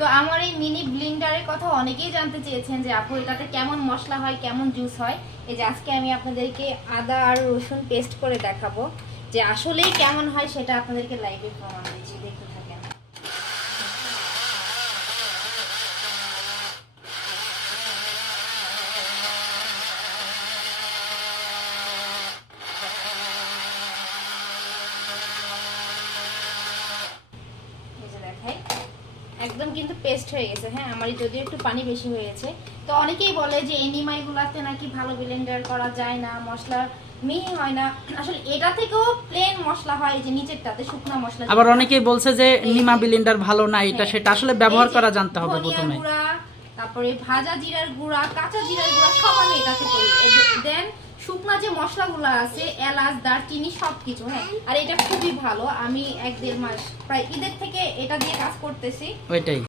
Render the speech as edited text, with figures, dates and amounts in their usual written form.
তো আমার এই মিনি ব্লেন্ডারের কথা অনেকেই জানতে চেয়েছেন যে আপু এটাতে কেমন মশলা হয়, কেমন জুস হয়। এই যে আজকে আমি আপনাদেরকে আদা আর রসুন পেস্ট করে দেখাবো যে আসলেই কেমন হয়, সেটা আপনাদেরকে লাইভে প্রমাণ দিচ্ছি, দেখতে থাকেন। একদম কিন্তু পেস্ট হয়ে গেছে। হ্যাঁ, আমার যদিও একটু পানি বেশি হয়েছে। তো অনেকেই বলে যে এনিমাই গুলাতে নাকি ভালো ব্লেন্ডার করা যায় না, মশলা মিহি হয় না। আসলে এটা থেকেও প্লেন মশলা হয়, যে নিচেরটাতে শুকনো মশলা। আবার অনেকেই বলছে যে নিমা ব্লেন্ডার ভালো না, এটা সেটা আসলে ব্যবহার করা জানতে হবে প্রথমে। তারপরে ভাজা জিরার গুঁড়া, কাঁচা জিরার গুঁড়া সব আমি এটাতে করি। দেন শুকনা যে মশলাগুলো আছে, এলাচ, দারচিনি সবকিছু। হ্যাঁ, আর এটা খুবই ভালো। আমি 1-1.5 মাস প্রায় ঈদের থেকে এটা দিয়ে কাজ করতেছি। ওইটাই।